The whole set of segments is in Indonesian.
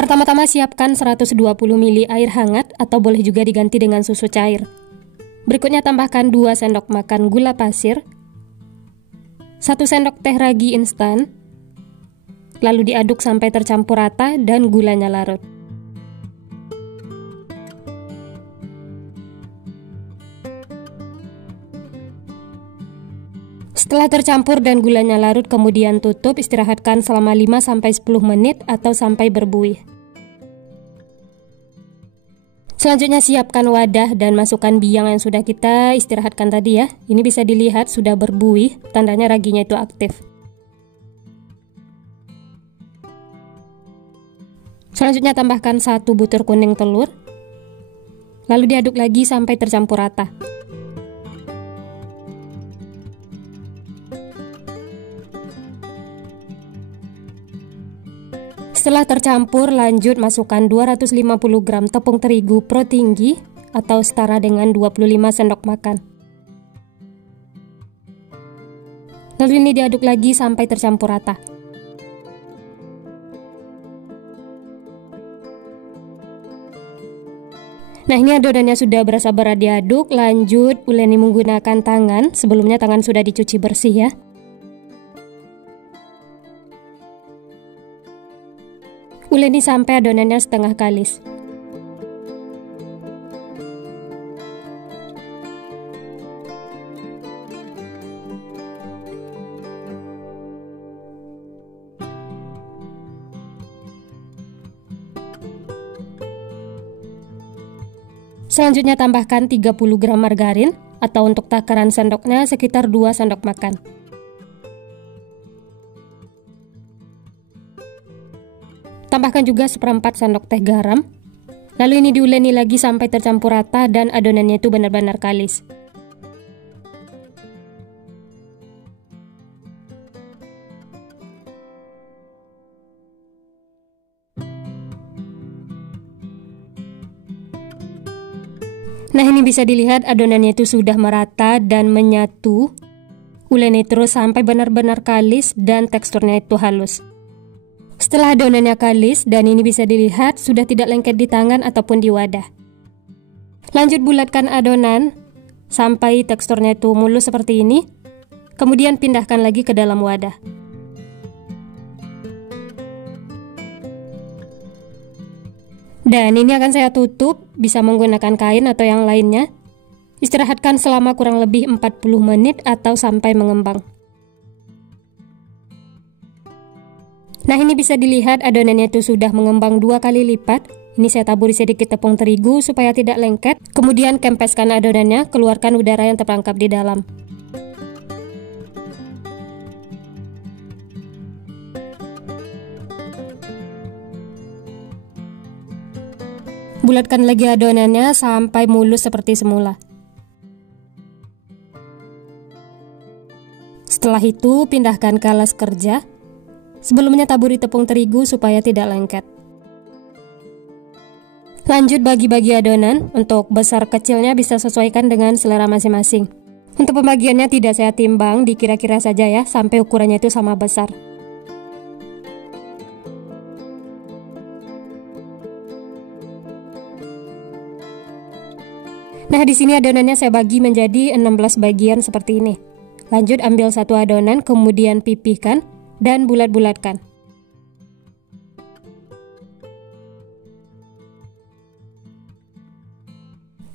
Pertama-tama siapkan 120 ml air hangat atau boleh juga diganti dengan susu cair. Berikutnya tambahkan 2 sendok makan gula pasir, 1 sendok teh ragi instan, lalu diaduk sampai tercampur rata dan gulanya larut. Setelah tercampur dan gulanya larut, kemudian tutup, istirahatkan selama 5-10 menit atau sampai berbuih. Selanjutnya siapkan wadah dan masukkan biang yang sudah kita istirahatkan tadi ya. Ini bisa dilihat sudah berbuih, tandanya raginya itu aktif. Selanjutnya tambahkan 1 butir kuning telur, lalu diaduk lagi sampai tercampur rata. Setelah tercampur, lanjut masukkan 250 gram tepung terigu pro tinggi atau setara dengan 25 sendok makan. Lalu ini diaduk lagi sampai tercampur rata. Nah, ini adonannya sudah berasa berat diaduk. Lanjut uleni menggunakan tangan. Sebelumnya tangan sudah dicuci bersih ya. Uleni sampai adonannya setengah kalis. Selanjutnya tambahkan 30 gram margarin atau untuk takaran sendoknya sekitar 2 sendok makan. Tambahkan juga 1/4 sendok teh garam. Lalu ini diuleni lagi sampai tercampur rata dan adonannya itu benar-benar kalis. Nah, ini bisa dilihat adonannya itu sudah merata dan menyatu. Uleni terus sampai benar-benar kalis dan teksturnya itu halus. Setelah adonannya kalis dan ini bisa dilihat sudah tidak lengket di tangan ataupun di wadah. Lanjut bulatkan adonan sampai teksturnya itu mulus seperti ini. Kemudian pindahkan lagi ke dalam wadah. Dan ini akan saya tutup, bisa menggunakan kain atau yang lainnya. Istirahatkan selama kurang lebih 40 menit atau sampai mengembang. Nah, ini bisa dilihat adonannya itu sudah mengembang 2 kali lipat. Ini saya taburi sedikit tepung terigu supaya tidak lengket. Kemudian kempeskan adonannya, keluarkan udara yang terperangkap di dalam. Bulatkan lagi adonannya sampai mulus seperti semula. Setelah itu, pindahkan ke alas kerja. Sebelumnya taburi tepung terigu supaya tidak lengket. Lanjut bagi-bagi adonan. Untuk besar kecilnya bisa sesuaikan dengan selera masing-masing. Untuk pembagiannya tidak saya timbang, dikira-kira saja ya, sampai ukurannya itu sama besar. Nah, di sini adonannya saya bagi menjadi 16 bagian seperti ini. Lanjut ambil satu adonan, kemudian pipihkan dan bulat-bulatkan.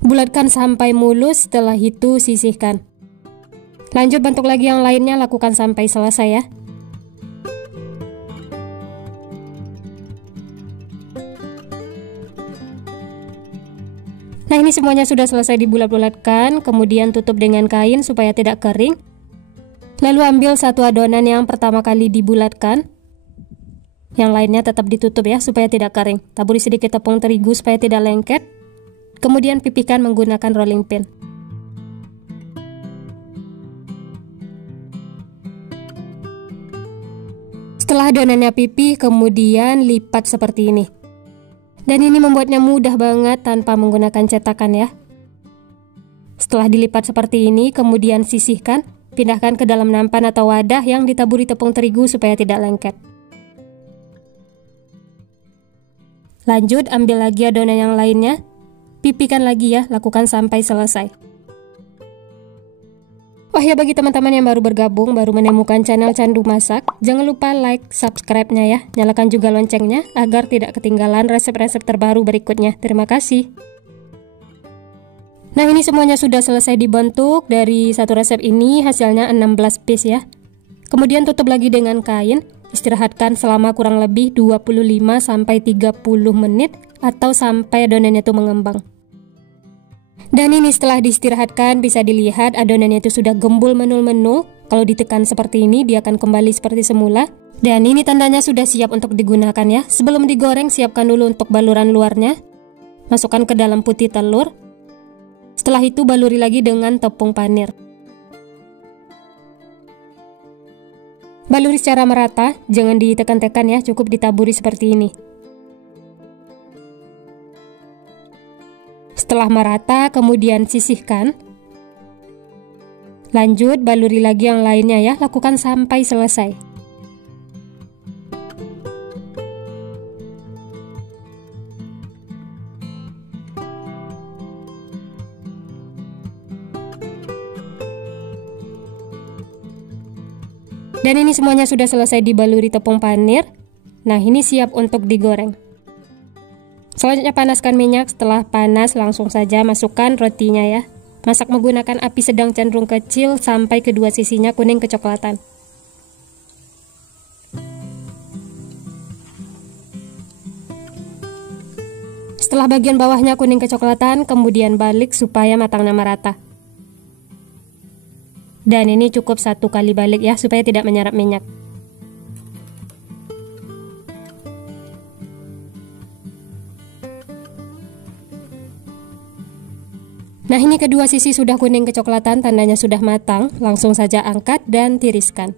Bulatkan sampai mulus, setelah itu sisihkan. Lanjut bentuk lagi yang lainnya, lakukan sampai selesai ya. Nah, ini semuanya sudah selesai dibulat-bulatkan, kemudian tutup dengan kain supaya tidak kering. Lalu ambil satu adonan yang pertama kali dibulatkan, yang lainnya tetap ditutup ya supaya tidak kering. Taburi sedikit tepung terigu supaya tidak lengket. Kemudian pipihkan menggunakan rolling pin. Setelah adonannya pipih, kemudian lipat seperti ini. Dan ini membuatnya mudah banget tanpa menggunakan cetakan ya. Setelah dilipat seperti ini, kemudian sisihkan. Pindahkan ke dalam nampan atau wadah yang ditaburi tepung terigu supaya tidak lengket. Lanjut, ambil lagi adonan yang lainnya. Pipihkan lagi ya, lakukan sampai selesai. Wah ya, bagi teman-teman yang baru bergabung, baru menemukan channel Candu Masak, jangan lupa like, subscribe-nya ya. Nyalakan juga loncengnya agar tidak ketinggalan resep-resep terbaru berikutnya. Terima kasih. Nah, ini semuanya sudah selesai dibentuk. Dari satu resep ini hasilnya 16 piece ya. Kemudian tutup lagi dengan kain. Istirahatkan selama kurang lebih 25-30 menit atau sampai adonannya itu mengembang. Dan ini setelah diistirahatkan bisa dilihat adonannya itu sudah gembul menul-menul. Kalau ditekan seperti ini dia akan kembali seperti semula. Dan ini tandanya sudah siap untuk digunakan ya. Sebelum digoreng siapkan dulu untuk baluran luarnya. Masukkan ke dalam putih telur. Setelah itu baluri lagi dengan tepung panir. Baluri secara merata, jangan ditekan-tekan ya, cukup ditaburi seperti ini. Setelah merata, kemudian sisihkan. Lanjut, baluri lagi yang lainnya ya, lakukan sampai selesai. Dan ini semuanya sudah selesai dibaluri tepung panir. Nah, ini siap untuk digoreng. Selanjutnya panaskan minyak. Setelah panas langsung saja masukkan rotinya ya. Masak menggunakan api sedang cenderung kecil sampai kedua sisinya kuning kecoklatan. Setelah bagian bawahnya kuning kecoklatan, kemudian balik supaya matangnya merata. Dan ini cukup 1 kali balik ya, supaya tidak menyerap minyak. Nah, ini kedua sisi sudah kuning kecoklatan, tandanya sudah matang. Langsung saja angkat dan tiriskan.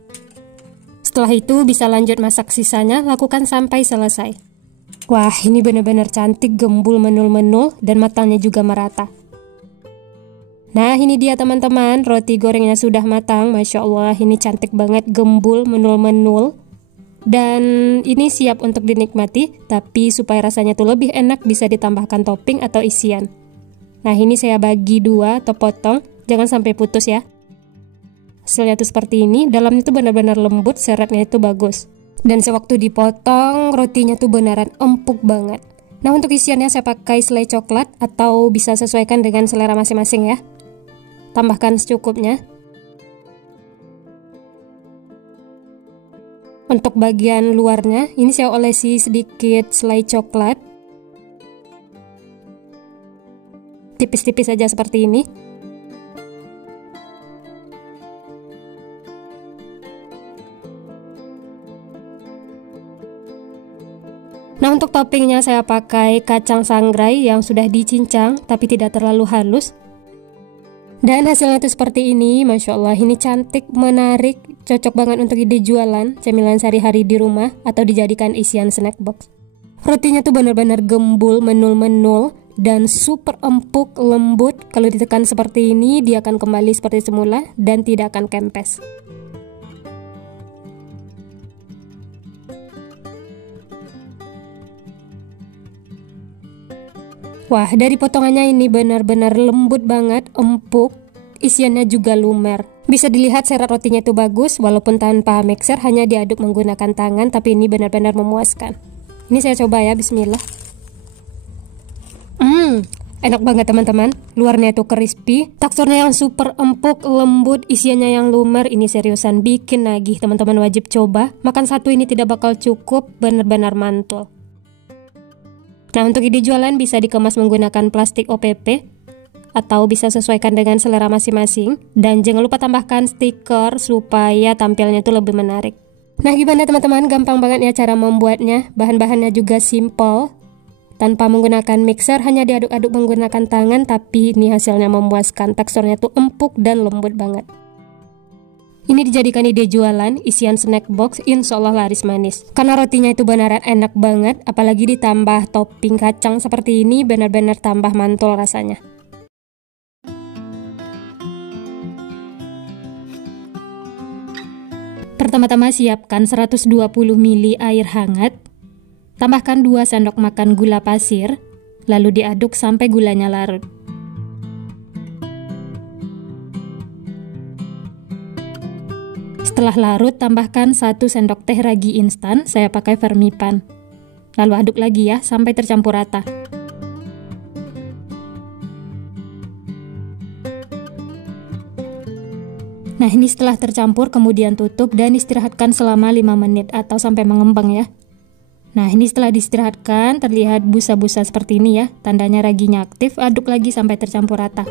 Setelah itu bisa lanjut masak sisanya, lakukan sampai selesai. Wah, ini benar-benar cantik, gembul menul-menul, dan matangnya juga merata. Nah, ini dia teman-teman, roti gorengnya sudah matang. Masya Allah, ini cantik banget, gembul, menul-menul. Dan ini siap untuk dinikmati, tapi supaya rasanya tuh lebih enak bisa ditambahkan topping atau isian. Nah, ini saya bagi 2 atau potong, jangan sampai putus ya. Hasilnya tuh seperti ini, dalamnya tuh benar-benar lembut, seratnya itu bagus. Dan sewaktu dipotong, rotinya tuh beneran empuk banget. Nah, untuk isiannya saya pakai selai coklat atau bisa sesuaikan dengan selera masing-masing ya. Tambahkan secukupnya. Untuk bagian luarnya, ini saya olesi sedikit selai coklat. Tipis-tipis saja seperti ini. Nah, untuk toppingnya saya pakai kacang sangrai yang sudah dicincang tapi tidak terlalu halus. Dan hasilnya itu seperti ini, Masya Allah, ini cantik, menarik, cocok banget untuk ide jualan, cemilan sehari-hari di rumah, atau dijadikan isian snack box. Rotinya tuh benar-benar gembul, menul-menul, dan super empuk, lembut. Kalau ditekan seperti ini, dia akan kembali seperti semula, dan tidak akan kempes. Wah, dari potongannya ini benar-benar lembut banget, empuk, isiannya juga lumer. Bisa dilihat serat rotinya itu bagus, walaupun tanpa mixer, hanya diaduk menggunakan tangan, tapi ini benar-benar memuaskan. Ini saya coba ya, bismillah. Enak banget teman-teman, luarnya itu crispy, teksturnya yang super empuk, lembut, isiannya yang lumer. Ini seriusan bikin nagih, teman-teman wajib coba. Makan satu ini tidak bakal cukup, benar-benar mantul. Nah, untuk ide jualan bisa dikemas menggunakan plastik OPP atau bisa sesuaikan dengan selera masing-masing. Dan jangan lupa tambahkan stiker supaya tampilnya itu lebih menarik. Nah, gimana teman-teman? Gampang banget ya cara membuatnya. Bahan-bahannya juga simple. Tanpa menggunakan mixer, hanya diaduk-aduk menggunakan tangan, tapi ini hasilnya memuaskan. Teksturnya tuh empuk dan lembut banget. Ini dijadikan ide jualan, isian snack box, insya Allah laris manis. Karena rotinya itu beneran enak banget, apalagi ditambah topping kacang seperti ini, benar-benar tambah mantul rasanya. Pertama-tama siapkan 120 ml air hangat. Tambahkan 2 sendok makan gula pasir, lalu diaduk sampai gulanya larut. Setelah larut, tambahkan 1 sendok teh ragi instan, saya pakai Fermipan. Lalu aduk lagi ya, sampai tercampur rata. Nah, ini setelah tercampur, kemudian tutup dan istirahatkan selama 5 menit atau sampai mengembang ya. Nah, ini setelah diistirahatkan, terlihat busa-busa seperti ini ya, tandanya raginya aktif. Aduk lagi sampai tercampur rata.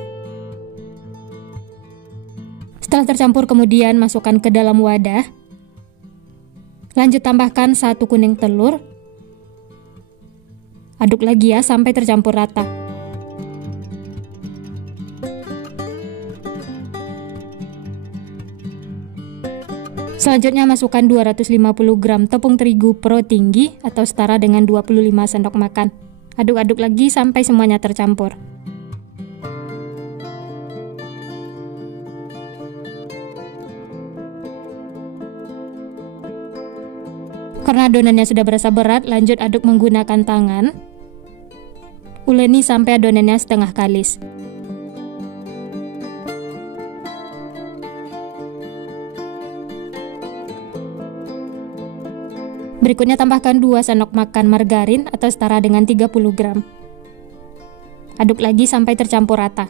Setelah tercampur, kemudian masukkan ke dalam wadah. Lanjut tambahkan 1 kuning telur. Aduk lagi ya, sampai tercampur rata. Selanjutnya masukkan 250 gram tepung terigu pro tinggi atau setara dengan 25 sendok makan. Aduk-aduk lagi sampai semuanya tercampur. Karena adonannya sudah berasa berat, lanjut aduk menggunakan tangan. Uleni sampai adonannya setengah kalis. Berikutnya tambahkan 2 sendok makan margarin atau setara dengan 30 gram. Aduk lagi sampai tercampur rata.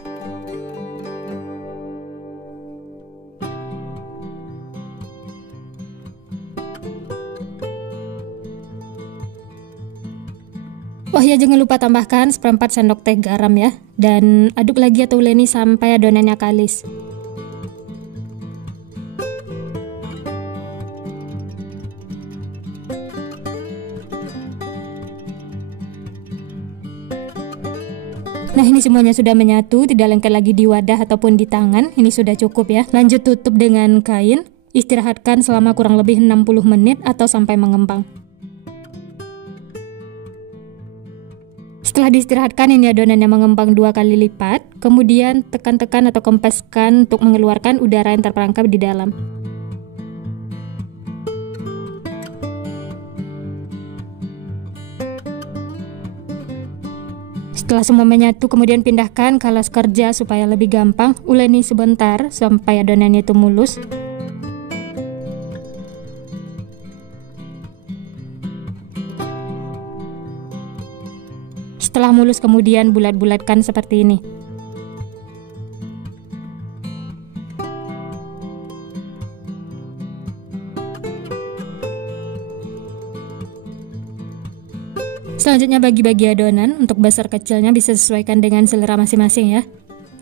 Oh ya, jangan lupa tambahkan 1/4 sendok teh garam ya. Dan aduk lagi atau uleni sampai adonannya kalis. Nah, ini semuanya sudah menyatu, tidak lengket lagi di wadah ataupun di tangan. Ini sudah cukup ya. Lanjut tutup dengan kain, istirahatkan selama kurang lebih 60 menit atau sampai mengembang. Setelah diistirahatkan, ini adonannya mengembang 2 kali lipat. Kemudian tekan-tekan atau kempeskan untuk mengeluarkan udara yang terperangkap di dalam. Setelah semua menyatu, kemudian pindahkan ke alas kerja supaya lebih gampang. Uleni sebentar sampai adonannya itu mulus. Setelah mulus, kemudian bulat-bulatkan seperti ini. Selanjutnya bagi-bagi adonan, untuk besar kecilnya bisa sesuaikan dengan selera masing-masing ya.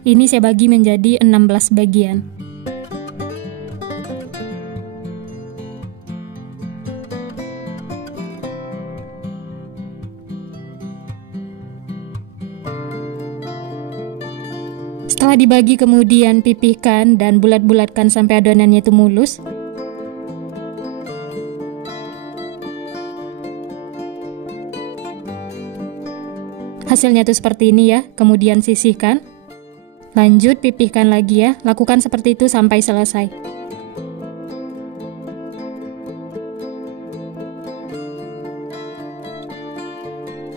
Ini saya bagi menjadi 16 bagian. Setelah dibagi, kemudian pipihkan dan bulat-bulatkan sampai adonannya itu mulus. Hasilnya tuh seperti ini ya, kemudian sisihkan. Lanjut pipihkan lagi ya, lakukan seperti itu sampai selesai.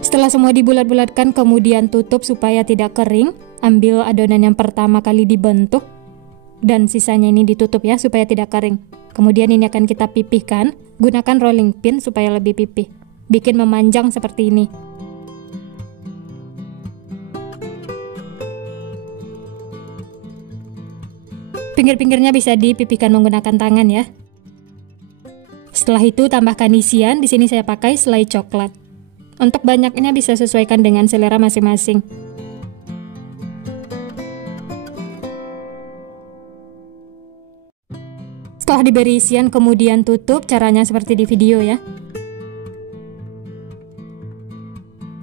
Setelah semua dibulat-bulatkan, kemudian tutup supaya tidak kering. Ambil adonan yang pertama kali dibentuk, dan sisanya ini ditutup ya, supaya tidak kering. Kemudian ini akan kita pipihkan, gunakan rolling pin supaya lebih pipih. Bikin memanjang seperti ini. Pinggir-pinggirnya bisa dipipihkan menggunakan tangan ya. Setelah itu tambahkan isian. Di sini saya pakai selai coklat. Untuk banyaknya bisa sesuaikan dengan selera masing-masing. Setelah diberi isian, kemudian tutup. Caranya seperti di video ya.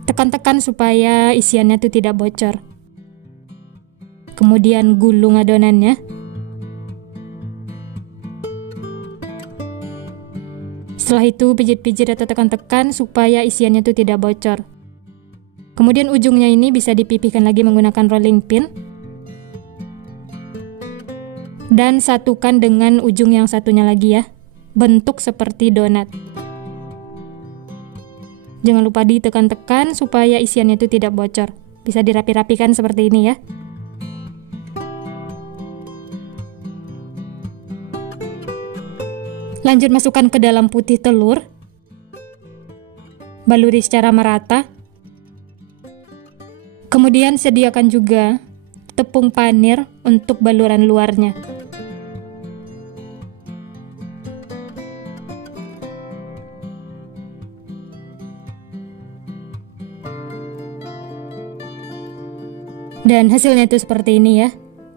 Tekan-tekan supaya isiannya itu tidak bocor. Kemudian gulung adonannya. Setelah itu pijit-pijit atau tekan-tekan supaya isiannya itu tidak bocor. Kemudian ujungnya ini bisa dipipihkan lagi menggunakan rolling pin. Dan satukan dengan ujung yang satunya lagi ya. Bentuk seperti donat. Jangan lupa ditekan-tekan supaya isiannya itu tidak bocor. Bisa dirapi-rapikan seperti ini ya. Lanjut masukkan ke dalam putih telur. Baluri secara merata. Kemudian sediakan juga tepung panir untuk baluran luarnya. Dan hasilnya itu seperti ini ya.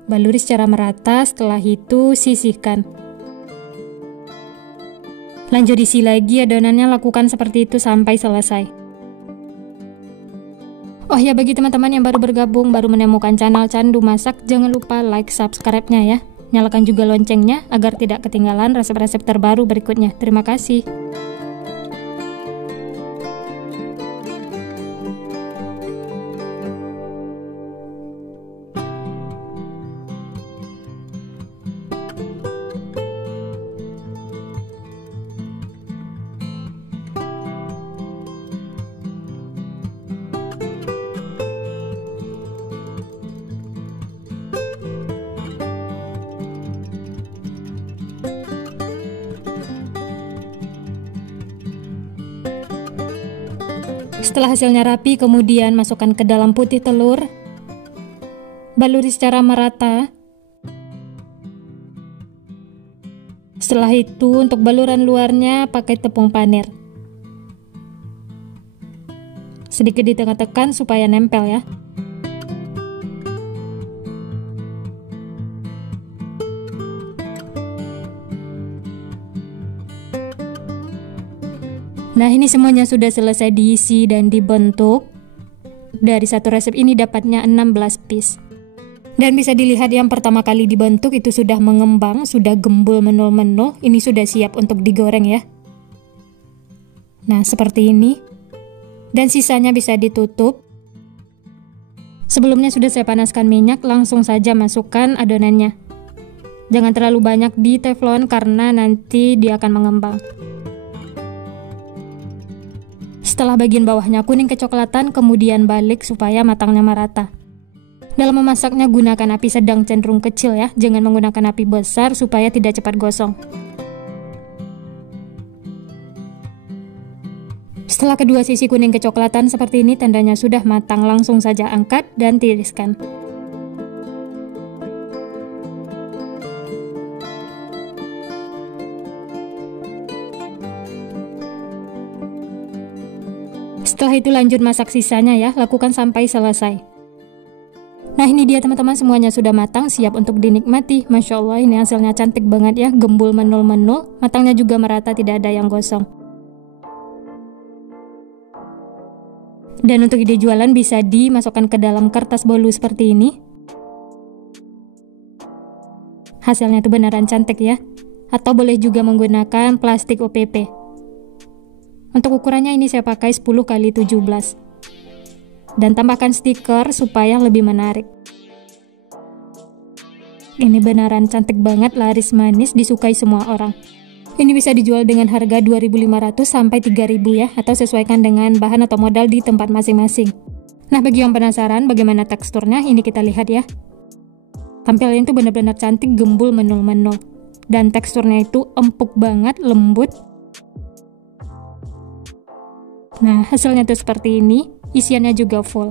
Baluri secara merata, setelah itu sisihkan. Lanjut isi lagi adonannya, lakukan seperti itu sampai selesai. Oh ya, bagi teman-teman yang baru bergabung, baru menemukan channel Candu Masak, jangan lupa like, subscribe-nya ya. Nyalakan juga loncengnya agar tidak ketinggalan resep-resep terbaru berikutnya. Terima kasih. Setelah hasilnya rapi, kemudian masukkan ke dalam putih telur. Baluri secara merata. Setelah itu untuk baluran luarnya pakai tepung panir. Sedikit ditekan-tekan supaya nempel ya. Nah, ini semuanya sudah selesai diisi dan dibentuk. Dari satu resep ini dapatnya 16 piece. Dan bisa dilihat yang pertama kali dibentuk itu sudah mengembang, sudah gembul menul-menul. Ini sudah siap untuk digoreng ya. Nah, seperti ini. Dan sisanya bisa ditutup. Sebelumnya sudah saya panaskan minyak, langsung saja masukkan adonannya. Jangan terlalu banyak di teflon karena nanti dia akan mengembang. Setelah bagian bawahnya kuning kecoklatan, kemudian balik supaya matangnya merata. Dalam memasaknya gunakan api sedang cenderung kecil ya, jangan menggunakan api besar supaya tidak cepat gosong. Setelah kedua sisi kuning kecoklatan seperti ini, tandanya sudah matang, langsung saja angkat dan tiriskan. Setelah itu lanjut masak sisanya ya, lakukan sampai selesai. Nah, ini dia teman-teman, semuanya sudah matang, siap untuk dinikmati. Masya Allah, ini hasilnya cantik banget ya, gembul menul-menul, matangnya juga merata, tidak ada yang gosong. Dan untuk ide jualan bisa dimasukkan ke dalam kertas bolu seperti ini. Hasilnya itu beneran cantik ya. Atau boleh juga menggunakan plastik OPP. Untuk ukurannya ini saya pakai 10x17. Dan tambahkan stiker supaya lebih menarik. Ini beneran cantik banget, laris manis, disukai semua orang. Ini bisa dijual dengan harga 2.500 sampai 3.000 ya, atau sesuaikan dengan bahan atau modal di tempat masing-masing. Nah, bagi yang penasaran bagaimana teksturnya, ini kita lihat ya. Tampilannya itu benar-benar cantik, gembul menul-menul. Dan teksturnya itu empuk banget, lembut. Nah, hasilnya tuh seperti ini, isiannya juga full.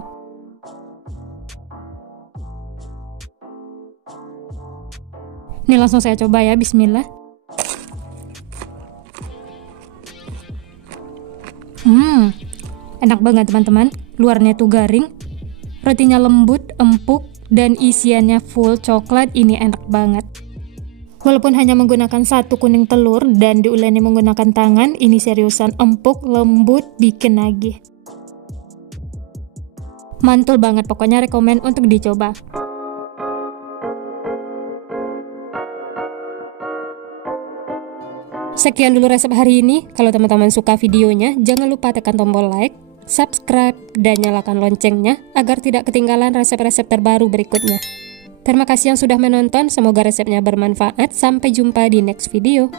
Ini langsung saya coba ya, bismillah. Enak banget teman-teman, luarnya tuh garing, rotinya lembut, empuk, dan isiannya full coklat, ini enak banget. Walaupun hanya menggunakan satu kuning telur dan diuleni menggunakan tangan, ini seriusan empuk, lembut, bikin nagih. Mantul banget, pokoknya rekomen untuk dicoba. Sekian dulu resep hari ini. Kalau teman-teman suka videonya, jangan lupa tekan tombol like, subscribe, dan nyalakan loncengnya agar tidak ketinggalan resep-resep terbaru berikutnya. Terima kasih yang sudah menonton, semoga resepnya bermanfaat. Sampai jumpa di next video.